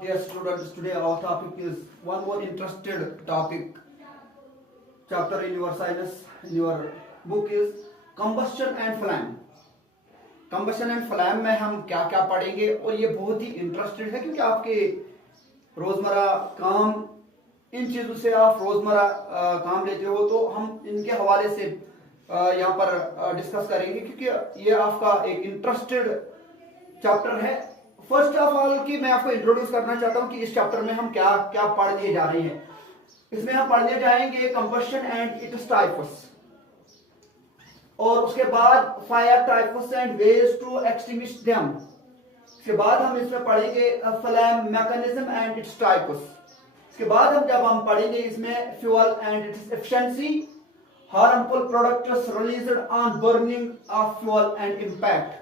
Dear students, today our topic is one more interested topic. Chapter in your syllabus, in your book is combustion and flame. Combustion and flame में हम क्या क्या पढ़ेंगे और ये बहुत ही इंटरेस्टेड है क्योंकि आपके रोजमर्रा काम इन चीजों से आप रोजमर्रा काम लेते हो तो हम इनके हवाले से यहाँ पर डिस्कस करेंगे क्योंकि ये आपका एक इंटरेस्टेड चैप्टर है। फर्स्ट ऑफ ऑल कि मैं आपको इंट्रोड्यूस करना चाहता हूं कि इस चैप्टर में हम क्या क्या पढ़ने जा रहे हैं। इसमें हम पढ़ने जाएंगे कंबशन एंड इट्स टाइप्स और उसके बाद fire types and ways to extinguish them. इसके बाद हम इसमें पढ़ेंगे flame mechanism and its types. इसके बाद जब हम पढ़ेंगे इसमें fuel and its efficiency, harmful products released on burning of fuel and impact.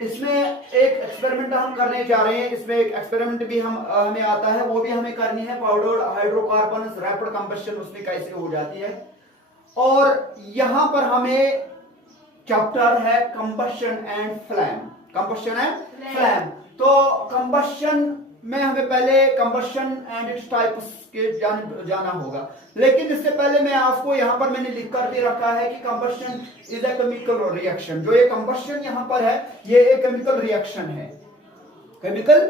इसमें एक एक्सपेरिमेंट हम करने जा रहे हैं। इसमें एक एक्सपेरिमेंट भी हमें आता है, वो भी हमें करनी है। पाउडर्ड हाइड्रोकार्बन्स रैपिड कंबशन उसमें कैसे हो जाती है। और यहां पर हमें चैप्टर है combustion and flame. Combustion and flame तो कंबशन में हमें पहले कंबशन एंड इट्स टाइप्स के जाना होगा, लेकिन इससे पहले मैं आपको यहाँ पर मैंने लिख कर दे रखा है कि combustion is a chemical reaction. जो ये कंबशन यहाँ पर है ये एक केमिकल रिएक्शन है। केमिकल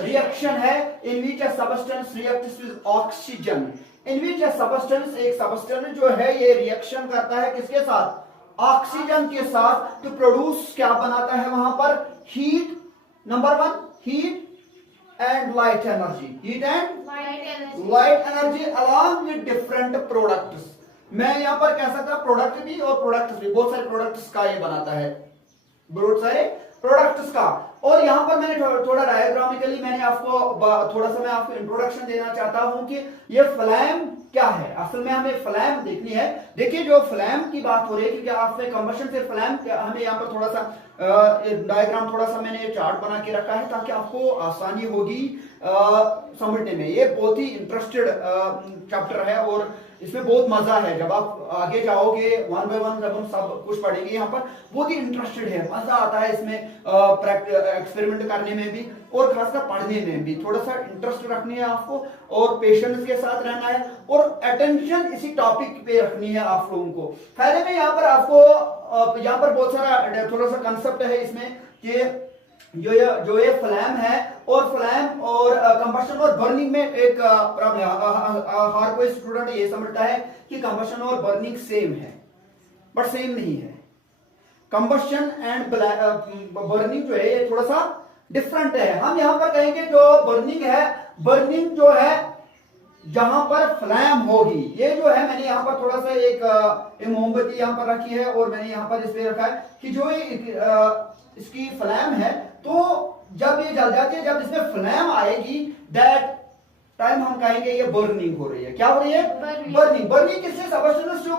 रिएक्शन है in which a substance reacts with oxygen. In which a substance, एक सबस्टेंस जो है ये रिएक्शन करता है किसके साथ? ऑक्सीजन के साथ। तो प्रोड्यूस क्या बनाता है वहां पर? Heat, number one heat and light energy, heat and light energy along with different products। मैं यहाँ पर कह सकता प्रोडक्ट भी और प्रोडक्ट्स भी, बहुत सारे प्रोडक्ट्स का ये बनाता है, बहुत सारे प्रोडक्ट्स का। और यहाँ पर मैंने थोड़ा डायग्रामिकली मैंने आपको थोड़ा सा मैं आपको इंट्रोडक्शन देना चाहता हूँ कि ये फ्लेम क्या है। असल में हमें फ्लेम देखनी है। देखिए जो फ्लेम की बात हो रही है क्योंकि आपने कंबशन से फ्लेम, हमें यहाँ पर थोड़ा सा डायग्राम थोड़ा सा मैंने चार्ट बना के रखा है ताकि आपको आसानी होगी समझने में। ये बहुत ही इंटरेस्टेड चैप्टर है और इसमें बहुत मजा है। जब आप आगे जाओगे वन बाय वन जब हम सब कुछ पढ़ेंगे यहाँ पर बहुत ही इंटरेस्टेड है, मजा आता है इसमें एक्सपेरिमेंट करने में भी और खासकर पढ़ने में भी। थोड़ा सा इंटरेस्ट रखनी है आपको और पेशेंस के साथ रहना है और अटेंशन इसी टॉपिक पे रखनी है आप लोगों को। पहले में यहाँ पर आपको यहाँ पर बहुत सारा थोड़ा सा कंसेप्ट है इसमें कि जो ये फ्लेम है और फ्लेम और कंबशन और बर्निंग में एक प्रॉब्लम है। हर कोई स्टूडेंट ये समझता है कि कंबशन और बर्निंग सेम है, बट सेम नहीं है। कंबशन एंड बर्निंग जो है ये थोड़ा सा डिफरेंट है। हम यहाँ पर कहेंगे जो बर्निंग है, बर्निंग जो है जहां पर फ्लेम होगी, ये जो है मैंने यहाँ पर थोड़ा सा एक मोमबत्ती यहाँ पर रखी है और मैंने यहाँ पर इसलिए रखा है कि जो इसकी फ्लेम है तो जब ये जल जाती है, जब इसमें फ्लेम आएगी दैट टाइम हम कहेंगे ये बर्निंग हो रही है। क्या हो रही है? बर्निंग। बर्निंग किससे? सबस्टेंस जो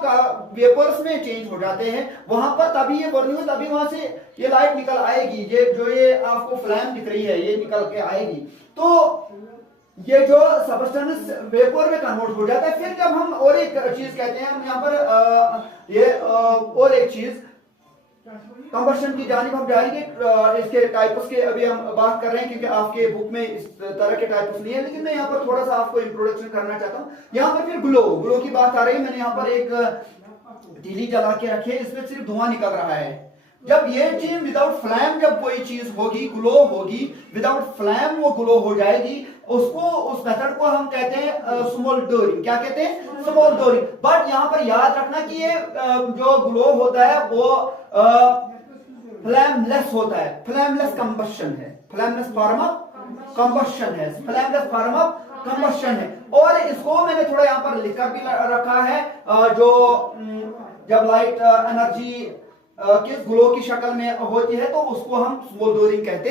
वेपर्स में चेंज हो जाते हैं वहां पर तभी ये बर्निंग, तभी वहां से ये लाइट निकल आएगी। ये जो ये आपको फ्लेम दिख रही है ये निकल के आएगी तो ये जो सबस्टेंस वेपर में कन्वर्ट हो जाता है। फिर जब हम और एक चीज कहते हैं, हम यहाँ पर ये और एक चीज कंबशन की जानिब हम जाएंगे। इसके टाइप्स के अभी हम बात कर रहे हैं क्योंकि आपके बुक में इस तरह के टाइप्स नहीं है, लेकिन मैं यहाँ पर थोड़ा सा आपको इंट्रोडक्शन करना चाहता हूँ। यहाँ पर फिर ग्लो की बात आ रही है। मैंने यहाँ पर एक तीली जला के रखी है, इसमें सिर्फ धुआं निकल रहा है। जब ये चीज विदाउट फ्लेम, जब कोई चीज होगी ग्लो होगी, विदाउट फ्लेम वो ग्लो हो जाएगी, उसको उस मेथड को हम कहते हैं स्मोल्डरिंग। क्या कहते हैं? स्मोल्डरिंग। बट यहाँ पर याद रखना कि ये जो ग्लो होता है वो फ्लेमलेस होता है। फ्लेमलेस कंबशन है, फ्लेमलेस फॉर्म ऑफ कंबशन है, फ्लेमलेस फॉर्म ऑफ कंबशन है। और इसको मैंने थोड़ा यहाँ पर लिखकर भी रखा है जो जब लाइट एनर्जी किस ग्लो की शक्ल में होती है तो उसको हम स्मोल्डरिंग कहते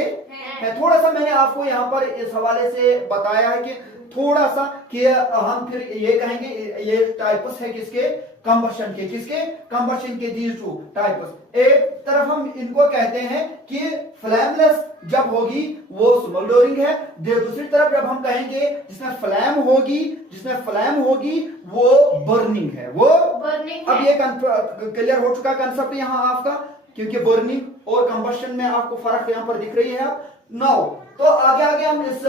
हैं। थोड़ा सा मैंने आपको यहाँ पर इस हवाले से बताया है कि थोड़ा सा कि हम फिर ये कहेंगे ये टाइप्स है किसके? कंबशन के। किसके? कंबशन के। These two types. एक तरफ हम इनको कहते हैं कि फ्लेमलेस जब होगी वो स्मोल्डरिंग है, दूसरी तरफ जब हम कहेंगे जिसमें फ्लेम होगी वो बर्निंग है। वो बर्निंग। अब ये क्लियर हो चुका कंसेप्ट यहाँ आपका, क्योंकि बर्निंग और कंबशन में आपको फर्क यहाँ पर दिख रही है। नाउ तो आगे आगे हम इस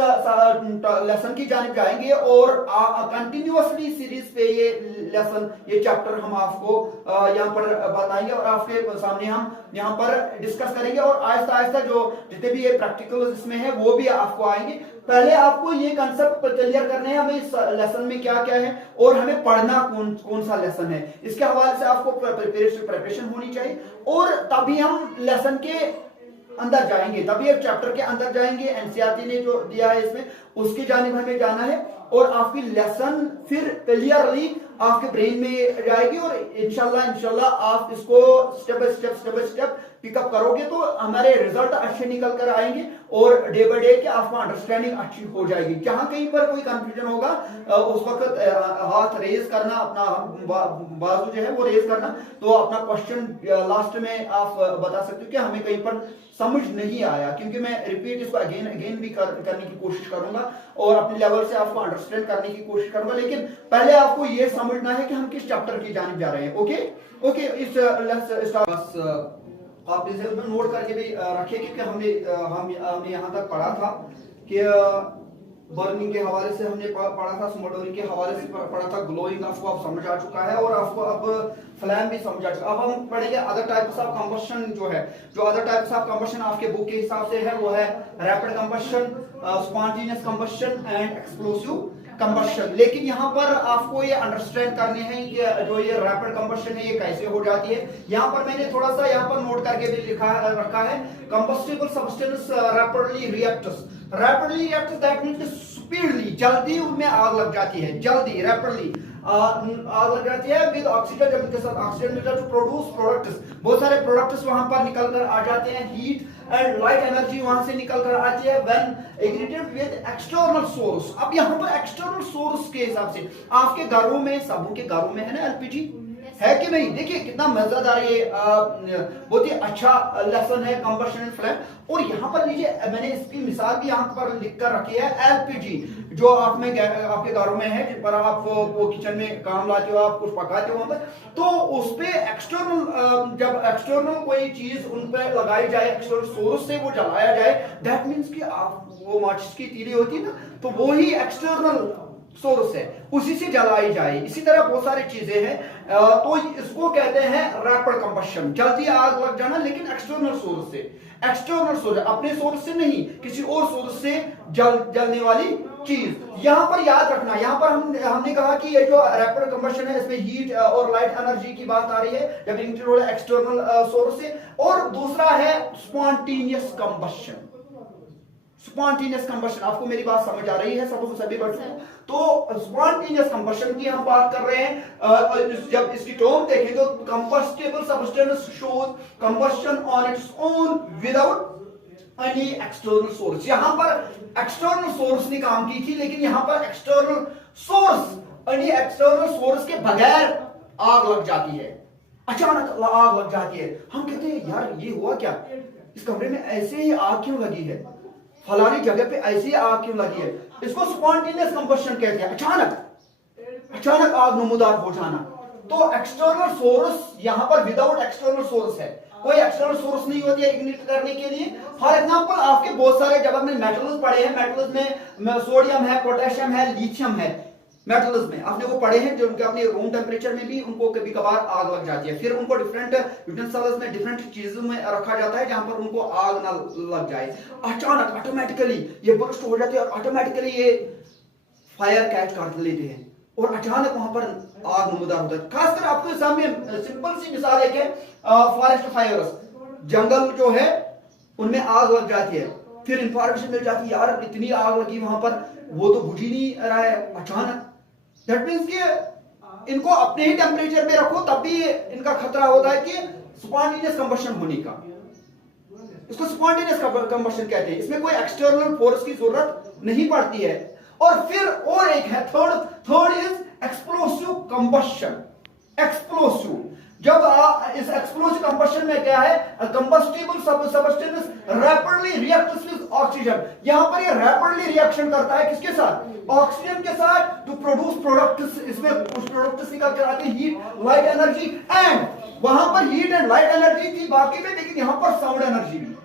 लेसन की जानिब जाएंगे और कंटिन्यूअसली सीरीज पे ये लेसन, ये चैप्टर हम आपको यहाँ पर बताएंगे और आपके सामने हम यहाँ पर डिस्कस करेंगे और आहिस्ता आहिस्ता जो जितने भी ये प्रैक्टिकल इसमें है वो भी आपको आएंगे। पहले आपको ये कंसेप्ट क्लियर करने हैं हमें इस लेसन में क्या क्या है और हमें पढ़ना कौन सा लेसन है, इसके हवाले से आपको प्रिपरेशन होनी चाहिए और तभी हम लेसन के अंदर जाएंगे, तभी एक चैप्टर के अंदर जाएंगे। एनसीईआरटी ने जो दिया है इसमें उसकी जानिब हमें जाना है और आपकी लेसन फिर क्लियरली आपके ब्रेन में जाएगी और इंशाल्लाह आप इसको स्टेप बाय स्टेप पिकअप करोगे तो हमारे रिजल्ट अच्छे निकल कर आएंगे और डे बाय डे आपको अंडरस्टैंडिंग अच्छी हो जाएगी। जहां कहीं पर कोई कंफ्यूजन होगा उस वक्त हाथ रेज करना, अपना बाजू जो है वो रेज करना, तो अपना क्वेश्चन लास्ट में आप बता सकते हो कि हमें कहीं पर समझ नहीं आया, क्योंकि मैं रिपीट इसको अगेन भी करने की कोशिश करूंगा और अपने लेवल से आपको अंडरस्टैंड करने की कोशिश करूंगा। लेकिन पहले आपको ये समझना है कि हम किस चैप्टर की जानिब जा रहे हैं। ओके इस आप इसे नोट करके भी रखिए, क्योंकि हमने यहाँ तक पढ़ा था कि बर्निंग के हवाले से हमने पढ़ा था, स्मोल्डरिंग के हवाले से पढ़ा था, ग्लोइंग आपको अब समझ आ चुका है और आपको अब फ्लैम भी समझ आ चुका है। अब हम पढ़ेंगे अदर टाइप्स ऑफ कंबशन जो अदर टाइप्स ऑफ कंबशन आपके बुक के हिसाब से है वो है rapid combustion, spontaneous combustion and explosive combustion. लेकिन यहाँ पर आपको ये अंडरस्टैंड करने हैं कि जो ये रैपिड कंबशन है ये कैसे हो जाती है। यहाँ पर मैंने थोड़ा सा यहाँ पर नोट करके भी रखा है, combustible substance rapidly reacts that means speedly, जल्दी उनमें आग लग जाती है, जल्दी रैपिडली आग लग जाती है विद ऑक्सीजन, जब इनके साथ ऑक्सीजन मिलता है टू प्रोड्यूस प्रोडक्ट्स, बहुत सारे प्रोडक्ट्स वहां पर निकल कर आ जाते हैं, हीट एंड लाइट एनर्जी वहां से निकल कर आती है when ignited with external source. अब यहाँ पर एक्सटर्नल सोर्स के हिसाब से आपके घरों में, सबों के घरों में है ना एलपीजी, है कि नहीं? देखिए कितना मजेदार ये बहुत ही अच्छा लेसन है कंबशन एंड फ्लेम। और यहाँ पर लीजिए मैंने इसकी मिसाल भी यहाँ पर लिख कर रखी है, एलपीजी जो आपके घरों में है, जिस पर आप वो किचन में काम लाते हो, आप कुछ पकाते हो वहां पर, तो उस पे एक्सटर्नल जब एक्सटर्नल कोई चीज उन पे लगाई जाए, एक्सटर्नल सोर्स से वो जलाया जाए, दैट मीन्स कि आप वो माचिस की तीली होती है ना, तो वो ही एक्सटर्नल सोर्स है, उसी से जलाई जाए। इसी तरह बहुत सारी चीजें हैं, तो इसको कहते हैं रैपिड कंबशन, जल्दी आग लग जाना लेकिन एक्सटर्नल सोर्स से, एक्सटर्नल सोर्स अपने सोर्स से नहीं, किसी और सोर्स से जलने वाली चीज। यहां पर याद रखना, यहां पर हमने कहा कि ये जो रैपिड कंबशन है इसमें हीट और लाइट एनर्जी की बात आ रही है जब इंक्लूड एक्सटर्नल सोर्स से, और दूसरा है स्पॉन्टेनियस कंबशन। स्पॉन्टेनियस कंबशन, आपको मेरी बात समझ आ रही है सभी बच्चों को? तो स्पॉन्टेनियस कंबशन की हम बात कर रहे हैं। जब इसकी टर्म देखें तो combustible substance shows combustion on its own without any external source. यहां पर एक्सटर्नल सोर्स ने काम की थी, लेकिन यहां पर एक्सटर्नल सोर्स यानी एक्सटर्नल सोर्स के बगैर आग लग जाती है, अचानक आग लग जाती है। हम कहते हैं यार ये हुआ क्या, इस कमरे में ऐसे ही आग क्यों लगी है, फलानी जगह पे ऐसी आग क्यों लगी है? इसको स्पॉन्टेनियस कंबशन कहते हैं, अचानक आग नमूदार हो जाना। तो एक्सटर्नल सोर्स यहां पर विदाउट एक्सटर्नल सोर्स है, कोई एक्सटर्नल सोर्स नहीं होती है इग्निट करने के लिए। फॉर एग्जांपल आपके बहुत सारे जब आपने मेटल्स पढ़े हैं, मेटल्स में सोडियम है, पोटेशियम है, लिथियम है, मेटल्स में आपने वो पढ़े हैं जो उनके अपने रूम टेम्परेचर में भी उनको कभी कभार आग लग जाती है, फिर उनको डिफरेंट यूटेंसिल्स में डिफरेंट चीजों में रखा जाता है जहां पर उनको आग ना लग जाए। अचानक ऑटोमेटिकली ये बर्स्ट हो जाती है और ऑटोमेटिकली ये फायर कैच कर लेते हैं और अचानक वहां पर आग नमूदार होता है। खासकर आपके सामने सिंपल सी मिसाल एक है, फॉरेस्ट फायर्स, जंगल जो है उनमें आग लग जाती है, फिर इंफॉर्मेशन मिल जाती है यार इतनी आग लगी वहां पर, वो तो बुझ ही नहीं रहा है अचानक। दैट मींस कि इनको अपने ही टेम्परेचर में रखो तब भी इनका खतरा होता है कि स्पॉन्टेनियस कंबशन होने का। इसको स्पॉन्टेनियस कंबशन कहते हैं, इसमें कोई एक्सटर्नल फोर्स की जरूरत नहीं पड़ती है। और फिर और एक है third is explosive combustion. Explosive, जब इस एक्सप्लोसिव कंबशन में क्या है, combustible substance rapidly reacts with oxygen. यहां पर ये रैपिडली रिएक्शन करता है किसके साथ, ऑक्सीजन के साथ, टू प्रोड्यूस प्रोडक्ट्स। इसमें कुछ प्रोडक्ट्स निकल कर आते हैं, हीट लाइट एनर्जी, एंड वहां पर हीट एंड लाइट एनर्जी थी बाकी में, लेकिन यहां पर साउंड एनर्जी भी,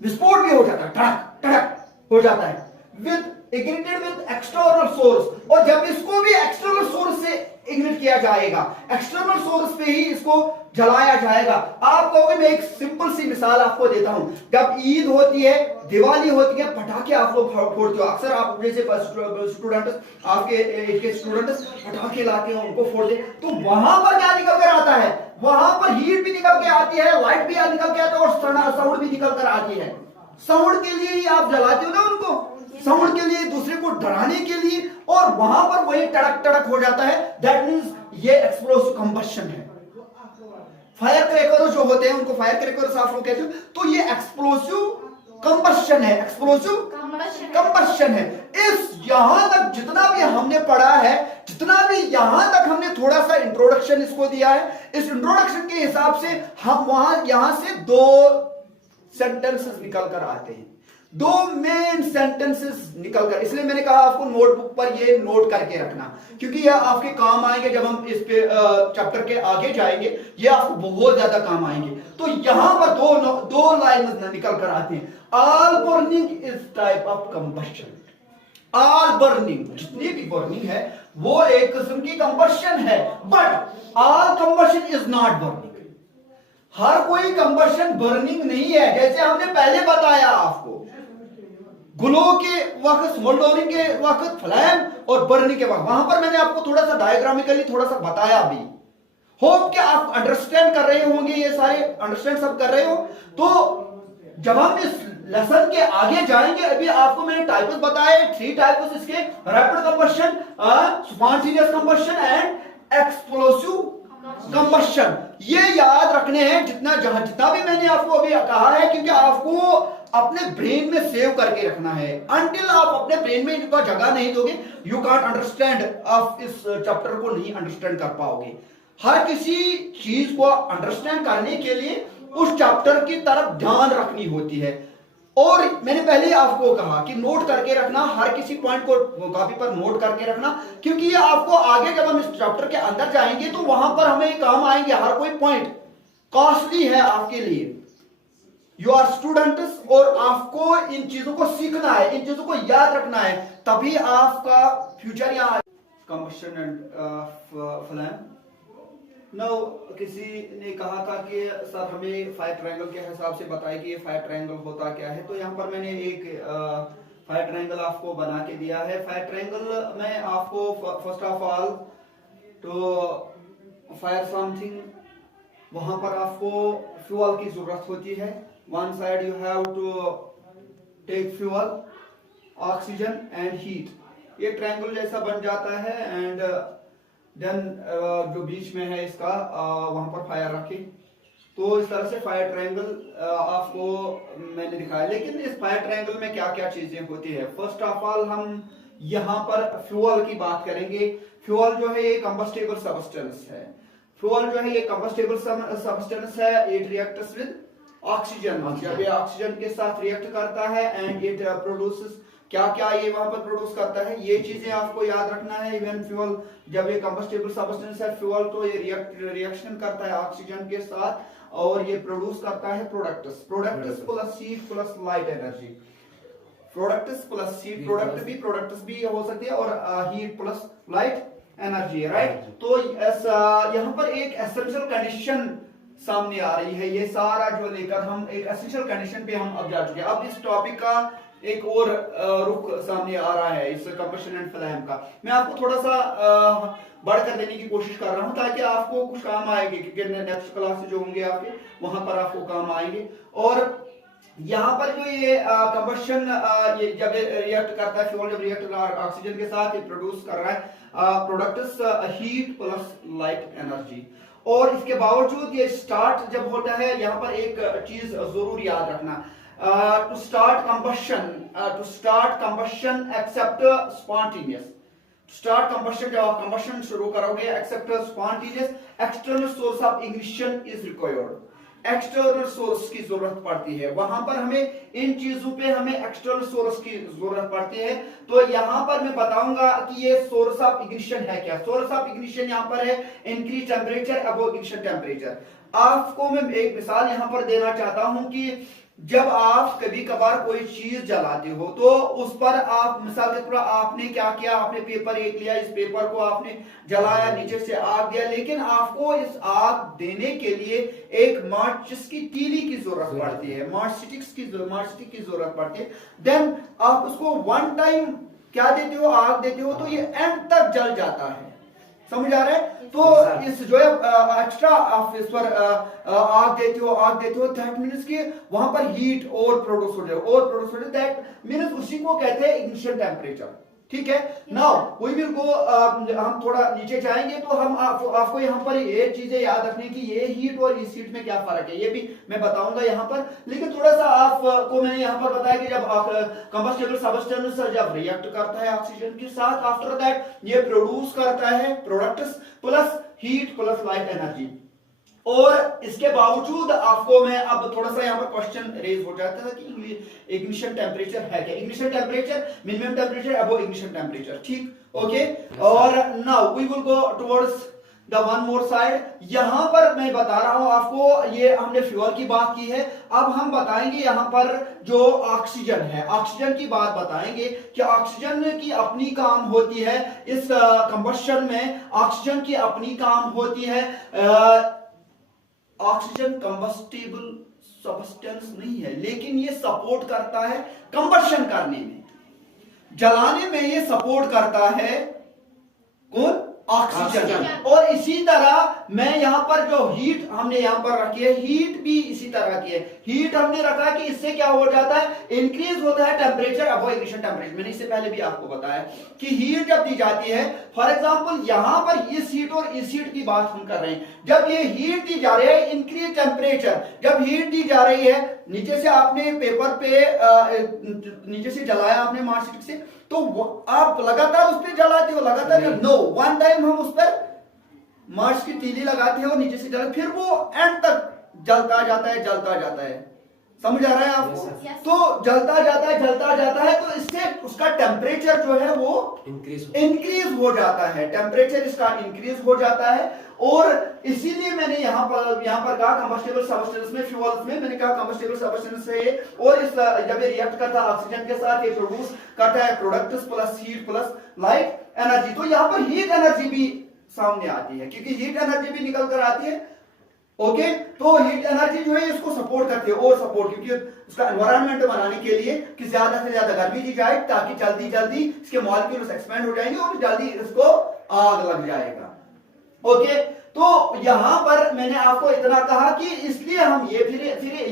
विस्फोट भी हो जाता है, ट्रैक टड़क हो जाता है with ignited with external source. और जब इसको भी एक्सटर्नल सोर्स से इग्निट किया जाएगा, एक्सटर्नल सोर्स पे ही इसको जलाया जाएगा। आप कहोगे, मैं एक सिंपल सी मिसाल आपको देता हूं। जब ईद होती है, दिवाली होती है, पटाखे आप लोग फोड़ते हो। अक्सर आप जैसे स्टूडेंट, आपके एज के स्टूडेंट पटाखे लाते हैं, उनको फोड़ते हैं, तो वहां पर क्या निकल कर आता है? वहां पर हीट भी निकल के आती है, लाइट भी निकल के आता है और साउंड भी निकल कर आती है। साउंड के लिए ही आप जलाते हो ना उनको, साउंड के लिए, दूसरे को डराने के लिए, और वहां पर वही टड़क टड़क हो जाता है। दैट मींस ये एक्सप्लोसिव कंबशन है। फायर क्रैकर्स जो होते हैं उनको फायर क्रैकर्स आप लोग कहते हो, तो ये एक्सप्लोसिव कंबशन है, एक्सप्लोसिव कंबशन है। इस यहां तक जितना भी हमने पढ़ा है, जितना भी यहां तक हमने थोड़ा सा इंट्रोडक्शन इसको दिया है, इस इंट्रोडक्शन के हिसाब से हम वहां यहां से दो सेंटेंसेस निकल कर आते हैं, दो मेन सेंटेंसेस निकलकर। इसलिए मैंने कहा आपको नोटबुक पर ये नोट करके रखना, क्योंकि यह आपके काम आएंगे जब हम इस पे चैप्टर के आगे जाएंगे, ये आपको बहुत ज्यादा काम आएंगे। तो यहां पर दो लाइन निकल कर आते हैं। All burning is type of combustion. All burning, जितनी भी बर्निंग है वो एक किस्म की कंबशन है, but all combustion is not burning. हर कोई कंबशन बर्निंग नहीं है। जैसे हमने पहले बताया आपको, ग्लो के वक्त, स्मोल्डरिंग के वक्त, फ्लैम और बर्निंग के वक्त, वहां पर मैंने आपको थोड़ा सा डायग्रामिकली थोड़ा सा बताया भी। होप कि आप अंडरस्टैंड कर रहे होंगे, ये सारे अंडरस्टैंड सब कर रहे हो। तो जब हम इस लेसन के आगे जाएंगे, अभी आपको मैंने टाइप्स बताए, 3 टाइप्स इसके, rapid combustion, spontaneous combustion and explosive combustion. ये याद रखने हैं जितना भी मैंने आपको अभी कहा है, क्योंकि आपको अपने ब्रेन में सेव करके रखना है। अनटिल आप अपने ब्रेन में इनका जगह नहीं दोगे, यू कांट अंडरस्टैंड, आप इस चैप्टर को नहीं अंडरस्टैंड कर पाओगे। हर किसी चीज को अंडरस्टैंड करने के लिए उस चैप्टर की तरफ ध्यान रखनी होती है। और मैंने पहले ही आपको कहा कि नोट करके रखना, हर किसी पॉइंट को कॉपी पर नोट करके रखना, क्योंकि ये आपको आगे जब हम इस चैप्टर के अंदर जाएंगे तो वहां पर हमें काम आएंगे। हर कोई पॉइंट कॉस्टली है आपके लिए। यू आर स्टूडेंट्स, और आपको इन चीजों को सीखना है, इन चीजों को याद रखना है, तभी आपका फ्यूचर यहाँ। Combustion and flame. नो, किसी ने कहा था कि सर हमें फायर ट्रायंगल के हिसाब से बताइए कि ये फायर ट्रायंगल होता क्या है। तो यहाँ पर मैंने एक फायर ट्रायंगल आपको बना के दिया है। फायर ट्रायंगल में आपको फर्स्ट ऑफ ऑल तो फायर समथिंग, वहां पर आपको फ्यूल की जरूरत होती है। One side you have to take fuel, oxygen and heat. ये ट्रायंगल जैसा बन जाता है एंड देन जो बीच में है इसका वहां पर फायर रखें। तो इस तरह से फायर ट्रायंगल आपको मैंने दिखाया। लेकिन इस फायर ट्रायंगल में क्या क्या चीजें होती है, फर्स्ट ऑफ ऑल हम यहाँ पर फ्यूल की बात करेंगे। फ्यूल जो है ये कंबस्टेबल सब्सटेंस है। फ्यूल जो है ये कंबस्टेबल सब्सटेंस है। It reacts with oxygen. जब ये ऑक्सीजन के साथ रिएक्ट करता है एंड इट प्रोड्यूसेस, क्या क्या ये वहां पर प्रोड्यूस करता है, ये चीजें आपको याद रखना है। इवन फ्यूल, जब ये कंबस्टेबल सब्सटेंस है फ्यूल, तो ये रिएक्शन करता है ऑक्सीजन के साथ और ये प्रोड्यूस करता है products. Products plus heat plus light energy. Products plus heat, products भी हो सकती है, और heat plus light energy, right. तो यहाँ पर एक एसेंशियल कंडीशन सामने आ रही है। ये सारा जो लेकर हम एक एसेंशियल कंडीशन पे हम अब जा चुके हैं। अब इस टॉपिक का एक और रुख सामने आ रहा है, इस कंबशन एंड फ्लेम का। मैं आपको थोड़ा सा बढ़कर देने की कोशिश कर रहा हूं ताकि आपको कुछ काम आएंगे, क्योंकि नेक्स्ट क्लास जो होंगे आपके वहां पर आपको काम आएंगे। और यहाँ पर जो ये कंबशन, ये जब रिएक्ट करता है फ्यूल, जब रिएक्ट ऑक्सीजन के साथ ये प्रोड्यूस कर रहा है products heat plus light energy. और इसके बावजूद ये स्टार्ट जब होता है, यहाँ पर एक चीज जरूर याद रखना, to start combustion except spontaneous। to start combustion, जब आप combustion शुरू करोगे, except spontaneous, external source of ignition is required। External source की जरूरत पड़ती है। वहां पर हमें इन चीजों पे हमें एक्सटर्नल सोर्स की जरूरत पड़ती है। तो यहां पर मैं बताऊंगा कि ये सोर्स ऑफ इग्निशन है क्या। सोर्स ऑफ इग्निशन यहां पर है increase temperature above ignition temperature. आपको मैं एक मिसाल यहां पर देना चाहता हूं कि जब आप कभी कभार कोई चीज जलाते हो तो उस पर आप मिसाल के तौर पर आपने क्या किया, आपने पेपर एक लिया, इस पेपर को आपने जलाया, नीचे से आग दिया, लेकिन आपको इस आग देने के लिए एक माचिस की तीली की जरूरत पड़ती है, माचिस की जरूरत पड़ती है। देन आप उसको वन टाइम क्या देते हो, आग देते हो, तो ये एंड तक जल जाता है। समझ आ रहा है? तो इस जो है एक्स्ट्रा आप इस पर आग देते हो दैट मीन्स कि वहां पर हीट और प्रोड्यूस हो जाए, दैट मीन्स उसी को कहते हैं इग्निशन टेम्परेचर। ठीक है, नाउ वी विल गो, हम थोड़ा नीचे जाएंगे तो हम आपको यहाँ पर ये चीजें याद रखने की, ये हीट और इस हीट में क्या फर्क है ये भी मैं बताऊंगा यहाँ पर। लेकिन थोड़ा सा आपको मैंने यहाँ पर बताया कि जब कंबस्टेबल सब्सटेंस जब रिएक्ट करता है ऑक्सीजन के साथ, आफ्टर दैट ये प्रोड्यूस करता है products plus heat plus light energy. और इसके बावजूद आपको मैं अब थोड़ा सा यहाँ पर क्वेश्चन रेज हो जाता है कि इग्निशन टेम्परेचर है क्या, ignition temperature minimum temperature above ignition temperature. ठीक, ओके। और now we will go towards the one more side. यहां पर मैं बता रहा हूं आपको, ये हमने फ्यूल की बात की है, अब हम बताएंगे यहां पर जो ऑक्सीजन है, ऑक्सीजन की बात बताएंगे कि ऑक्सीजन की अपनी काम होती है इस कंबशन में, ऑक्सीजन की अपनी काम होती है। ऑक्सीजन कंबस्टेबल सब्सटेंस नहीं है, लेकिन ये सपोर्ट करता है कंबशन करने में, जलाने में ये सपोर्ट करता है कौन, ऑक्सीजन। और इसी तरह मैं यहां पर जो हीट हमने यहां पर रखी है, हीट भी इसी तरह की है। हीट हमने रखा है कि इससे क्या हो जाता है, इंक्रीज होता है टेम्परेचर अबव इग्निशन टेम्परेचर। मैंने इससे पहले भी आपको बताया कि हीट जब दी जाती है, फॉर एग्जांपल यहां पर इस हीट और इस हीट की बात हम कर रहे हैं, जब ये हीट दी जा रही है इंक्रीज टेम्परेचर, जब हीट दी जा रही है, नीचे से आपने पेपर पे नीचे से जलाया आपने मार्कशीट से, तो आप लगातार उस पर जलाते हो, लगातार नो, वन टाइम हम उस पर मार्च की तीली लगाते हैं और नीचे से जलाते, फिर वो एंड तक जलता जाता है। समझ आ रहा है आपको? तो जलता जाता है, तो इससे उसका टेम्परेचर जो है वो इंक्रीज हो जाता है, टेम्परेचर इसका इंक्रीज हो जाता है। और इसीलिए मैंने यहाँ पर कहा कंबस्टेबल सब्सटेंस में, फ्यूल्स में मैंने कहा कंबस्टेबल सब्सटेंस है, और इस जब ये रिएक्ट करता है ऑक्सीजन के साथ, ये प्रोड्यूस करता है products plus heat plus light energy. तो यहाँ पर हीट एनर्जी भी सामने आती है, क्योंकि हीट एनर्जी भी निकल कर आती है। ओके, तो हीट एनर्जी जो है इसको सपोर्ट करती है, और सपोर्ट, क्योंकि उसका एनवायरनमेंट बनाने के लिए कि ज्यादा से ज्यादा गर्मी दी जाए, ताकि जल्दी इसके मॉलिक्यूल्स एक्सपेंड हो जाएंगे और जल्दी इसको आग लग जाएगा। ओके, तो यहां पर मैंने आपको इतना कहा कि इसलिए हम फिर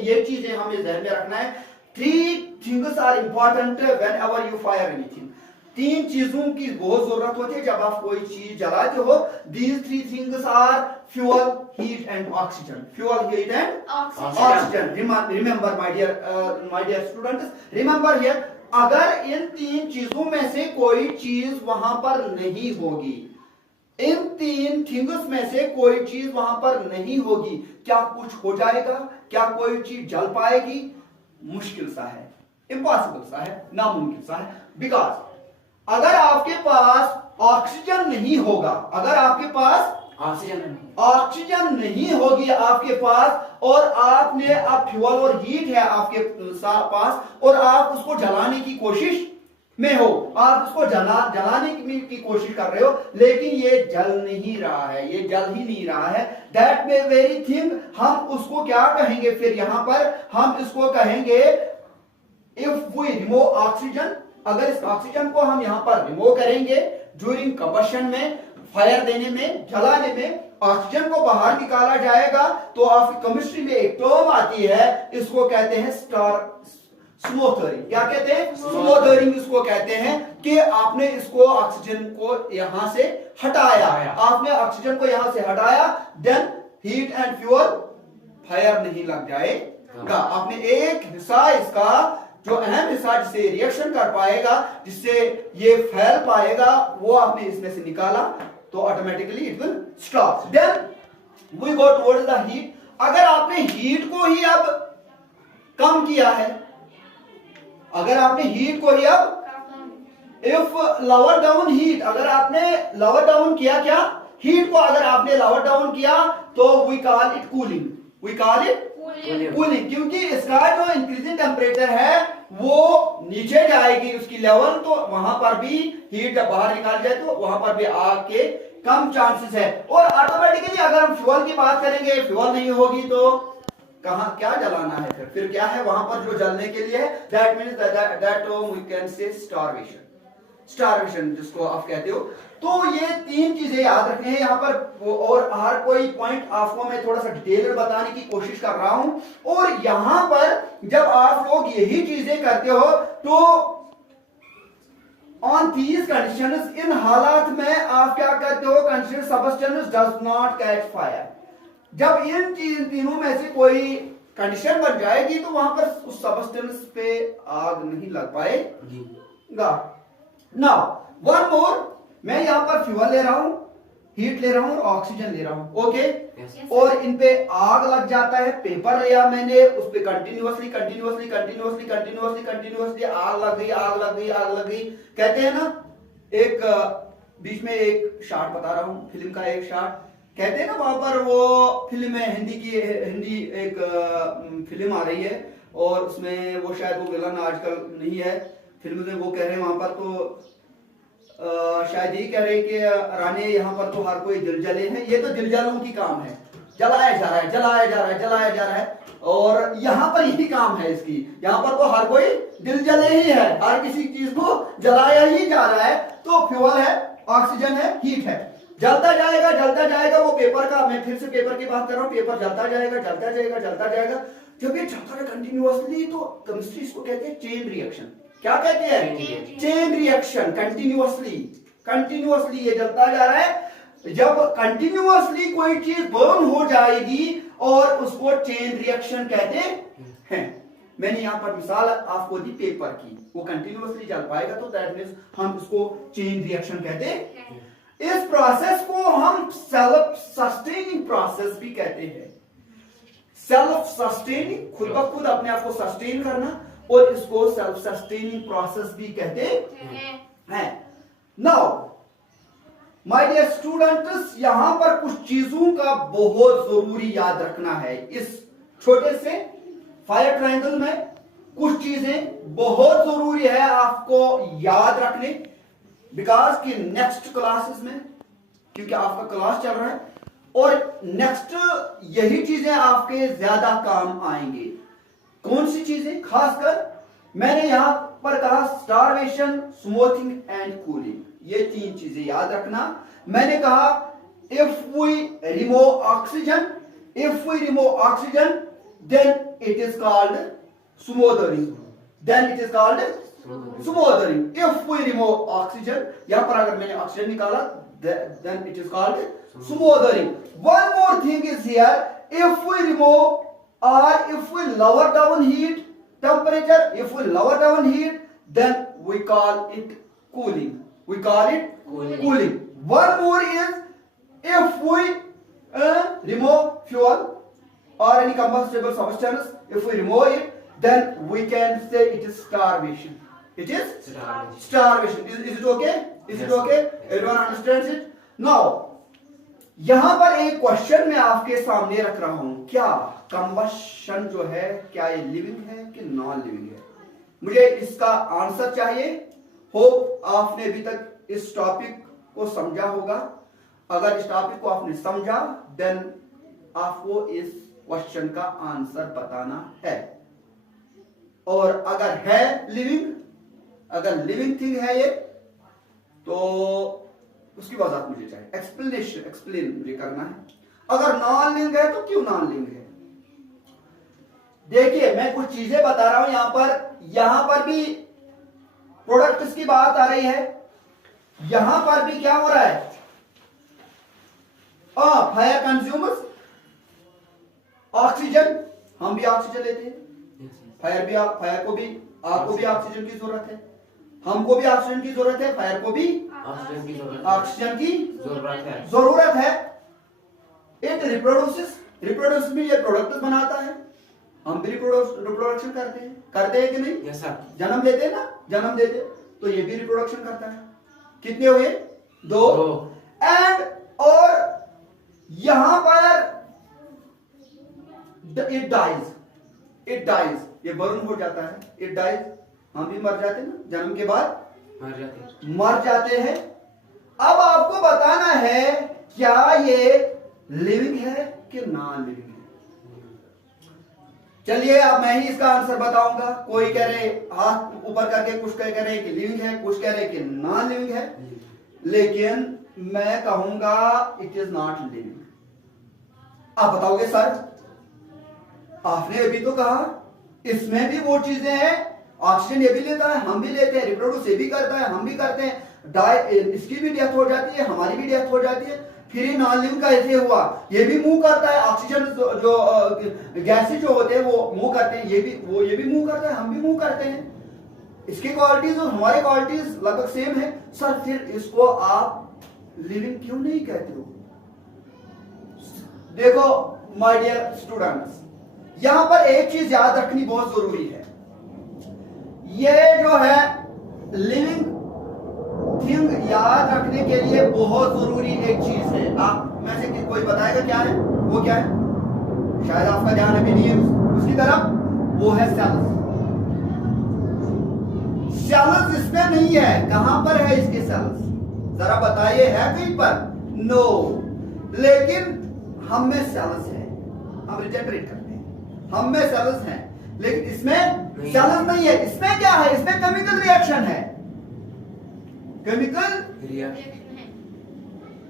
ये चीजें हमें ध्यान में रखना है। 3 things are important whenever you fire anything. 3 चीजों की बहुत जरूरत होती है जब आप कोई चीज जलाते हो। These 3 things are fuel, heat and oxygen. Fuel, heat and oxygen. Remember my dear students, remember here, अगर इन 3 चीजों में से कोई चीज वहां पर नहीं होगी, इन 3 थिंग्स में से कोई चीज वहां पर नहीं होगी, क्या कुछ हो जाएगा, क्या कोई चीज जल पाएगी? मुश्किल सा है, इम्पॉसिबल सा है, नामुमकिन सा है। बिकॉज अगर आपके पास ऑक्सीजन नहीं होगा, अगर आपके पास ऑक्सीजन नहीं होगी आपके पास, और आपने अब फ्यूल और हीट है आपके पास, और आप उसको जलाने की कोशिश में हो, आप उसको जलाने की कोशिश कर रहे हो, लेकिन ये जल नहीं रहा है, ये जल ही नहीं रहा है। दैट वेरी थिंग हम उसको क्या कहेंगे, फिर यहां पर हम इसको कहेंगे इफ वी रिमूव ऑक्सीजन। अगर इस ऑक्सीजन को हम यहां पर रिमूव करेंगे ड्यूरिंग कंबशन में, फायर देने में, जलाने में, ऑक्सीजन को बाहर निकाला जाएगा, तो आपकी केमिस्ट्री में एक टर्म आती है, इसको कहते हैं स्मोथरिंग। क्या कहते हैं? स्मोथरिंग इसको कहते हैं कि आपने इसको ऑक्सीजन को यहां से हटाया, आपने ऑक्सीजन को यहां से हटाया, then heat and fuel fire नहीं लग जाएगा। आपने एक हिस्सा इसका जो अहम हिस्सा जिससे रिएक्शन कर पाएगा, जिससे ये फैल पाएगा, वो आपने इसमें से निकाला, तो automatically it will stop. Then we go towards the heat. अगर आपने हीट को ही अब कम किया है, अगर आपने हीट को ही अब इफ लोअर डाउन हीट, अगर आपने लोअर डाउन किया, क्या हीट को अगर आपने लोअर डाउन किया, तो we call it cooling, we call it cooling, क्योंकि इसका जो इंक्रीजिंग टेम्परेचर है वो नीचे जाएगी उसकी लेवल, तो वहां पर भी हीट जब बाहर निकाल जाए तो वहां पर भी आग के कम चांसेस है। और ऑटोमेटिकली अगर हम फ्यूल की बात करेंगे, फ्यूल नहीं होगी तो कहां क्या जलाना है, फिर क्या है वहां पर जो जलने के लिए है, that means that we can say starvation, starvation जिसको आप कहते हो। तो ये तीन चीजें याद रखनी है यहाँ पर, और हर कोई पॉइंट आपको मैं थोड़ा सा डिटेल में बताने की कोशिश कर रहा हूं। और यहां पर जब आप लोग यही चीजें करते हो तो ऑन दीज कंडीशंस, इन हालात में आप क्या करते हो, consider substance does not catch fire. जब इन तीनों में से कोई कंडीशन बन जाएगी तो वहां पर उस सब्सटेंस पे आग नहीं लग पाएगा। नाउ वन मोर, मैं यहां पर फ्यूल ले रहा हूं, हीट ले रहा हूं और ऑक्सीजन ले रहा हूं, ओके। और इन पे आग लग जाता है, पेपर लिया मैंने, उस पे continuously continuously continuously continuously continuously आग लग गई, आग लग गई, आग लग गई। कहते हैं ना, एक बीच में एक शॉट बता रहा हूं, फिल्म का एक शॉट, कहते हैं ना वहां पर वो फिल्म है हिंदी एक फिल्म आ रही है और उसमें वो शायद वो विलन आजकल नहीं है फिल्म में, वो कह रहे हैं वहां पर तो शायद ये कह रहे हैं कि रानी यहाँ पर तो हर कोई दिल जले हैं, ये तो दिल जलों की काम है, जलाया जा रहा है, जलाया जा रहा है, जलाया जा रहा है। और यहाँ पर यही काम है इसकी, यहाँ पर तो हर कोई दिल जले ही है, हर किसी चीज को जलाया ही जा रहा है। तो फ्यूल है, ऑक्सीजन है, हीट है, जलता जाएगा जलता जाएगा। वो पेपर का, मैं फिर से पेपर की बात कर रहा हूँ, पेपर जलता जाएगा जलता जाएगा जलता जाएगा। जब ये चलता है कंटिन्यूअसली तो केमिस्ट्री इसको कहते हैं चेन रिएक्शन। क्या कहते हैं? Chain reaction. कंटिन्यूअसली कंटिन्यूअसली ये जलता जा रहा है। जब कंटिन्यूअसली कोई चीज बर्न हो जाएगी और उसको चेन रिएक्शन कहते हैं। मैंने यहां पर मिसाल आपको दी पेपर की, वो कंटिन्यूअसली जल पाएगा तो दैट मींस हम उसको चेन रिएक्शन कहते हैं। इस प्रोसेस को हम सेल्फ सस्टेनिंग प्रोसेस भी कहते हैं। सेल्फ सस्टेनिंग, खुद ब खुद अपने आप को सस्टेन करना, और इसको सेल्फ सस्टेनिंग प्रोसेस भी कहते हैं। नाउ माय डियर स्टूडेंट्स, यहां पर कुछ चीजों का बहुत जरूरी याद रखना है। इस छोटे से फायर ट्रायंगल में कुछ चीजें बहुत जरूरी है आपको याद रखने, बिकॉज कि नेक्स्ट क्लासेस में, क्योंकि आपका क्लास चल रहा है और नेक्स्ट यही चीजें आपके ज्यादा काम आएंगे। कौन सी चीजें? खासकर मैंने यहां पर कहा स्टारवेशन, स्मोथिंग एंड कूलिंग, ये तीन चीजें याद रखना। मैंने कहा if we remove oxygen, if we remove oxygen then it is called smothering, then it is called smothering. If we remove oxygen, यहां पर अगर मैंने ऑक्सीजन निकाला then it is called smothering. One more thing is here, if we remove or if we lower down heat temperature, if we lower down heat, then we call it cooling, we call it cooling. One more is if we remove fuel or any combustible substance, if we remove it, then we can say it is starvation. It is starvation. Is it okay? Is it okay? Everyone understands it? Now, यहां पर एक question मैं आपके सामने रख रहा हूं, क्या कंबशन जो है क्या ये लिविंग है कि नॉन लिविंग है? मुझे इसका आंसर चाहिए। होप आपने अभी तक इस टॉपिक को समझा होगा। अगर इस टॉपिक को आपने समझा देन आपको इस क्वेश्चन का आंसर बताना है। और अगर है लिविंग, अगर लिविंग थिंग है ये, तो उसकी वजह मुझे चाहिए, एक्सप्लेन मुझे करना है। अगर नॉन लिविंग है तो क्यों नॉन लिविंग है? देखिए मैं कुछ चीजें बता रहा हूं यहां पर भी प्रोडक्ट्स की बात आ रही है, यहां पर भी क्या हो रहा है? फायर कंज्यूमर्स ऑक्सीजन, हम भी ऑक्सीजन लेते हैं, फायर को भी, आपको भी ऑक्सीजन की जरूरत है, हमको भी ऑक्सीजन की जरूरत है, फायर को भी ऑक्सीजन की जरूरत है। इट रिप्रोड्यूस में ये प्रोडक्ट बनाता है, हम भी रिप्रोडक्शन करते हैं कि नहीं? yes, जन्म लेते हैं ना, जन्म देते, तो ये भी रिप्रोडक्शन करता है। कितने हुए? 2। एंड और यहां पर इट डाइज, ये बर्न हो जाता है, इट डाइज। हम भी मर जाते हैं ना, जन्म के बाद मर जाते हैं। अब आपको बताना है क्या ये लिविंग है कि नॉन लिविंग है। चलिए अब मैं ही इसका आंसर बताऊंगा। कोई कह रहे हाथ ऊपर करके, कुछ कह रहे कि लिविंग है, कुछ कह रहे कि नॉन लिविंग है, लेकिन मैं कहूंगा इट इज नॉट लिविंग। आप बताओगे सर, आपने अभी तो कहा इसमें भी वो चीजें हैं, ऑक्सीजन ये भी लेता है, हम भी लेते हैं, रिप्रोड्यूस ये भी करता है, हम भी करते हैं, इसकी भी डेथ हो जाती है, हमारी भी डेथ हो जाती है, फिर ये नॉन लिविंग का ऐसे हुआ, ये भी मूव करता है, ऑक्सीजन जो गैसेज जो होते हैं वो मूव करते हैं, ये भी मूव करता है, हम भी मूव करते हैं। इसकी क्वालिटीज और हमारी क्वालिटीज लगभग सेम है। सर फिर इसको आप लिविंग क्यों नहीं कहते हो? देखो माय डियर स्टूडेंट्स, यहां पर एक चीज याद रखनी बहुत जरूरी है। ये जो है लिविंग थिंग याद रखने के लिए बहुत जरूरी एक चीज है। आप में से कोई बताएगा क्या है? वो क्या है? शायद आपका ध्यान अभी नहीं है उसकी तरफ। वो है सेल्स। सेल्स इसमें नहीं है। कहां पर है इसके सेल्स? जरा बताइए, है कहीं पर? नो। लेकिन हम में सेल्स है, हम रिजेनरेट करते हैं, हम में सेल्स हैं, लेकिन इसमें सेल्स नहीं है। इसमें क्या है? इसमें केमिकल रिएक्शन है, केमिकल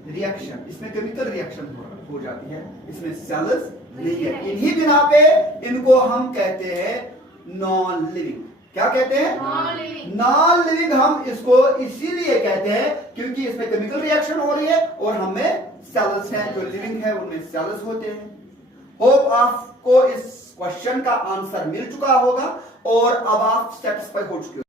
रिएक्शन। इसमें केमिकल रिएक्शन हो जाती है, इसमें सेल्स नहीं है। इन्हीं बिना पे इनको हम कहते हैं नॉन लिविंग। क्या कहते हैं? Non living. हम इसको इसीलिए कहते हैं क्योंकि इसमें केमिकल रिएक्शन हो रही है और हमें सेल्स हैं। जो लिविंग है उनमें सेल्स होते हैं। होप आपको इस क्वेश्चन का आंसर मिल चुका होगा और अब आप सेटिस्फाई हो चुके हो।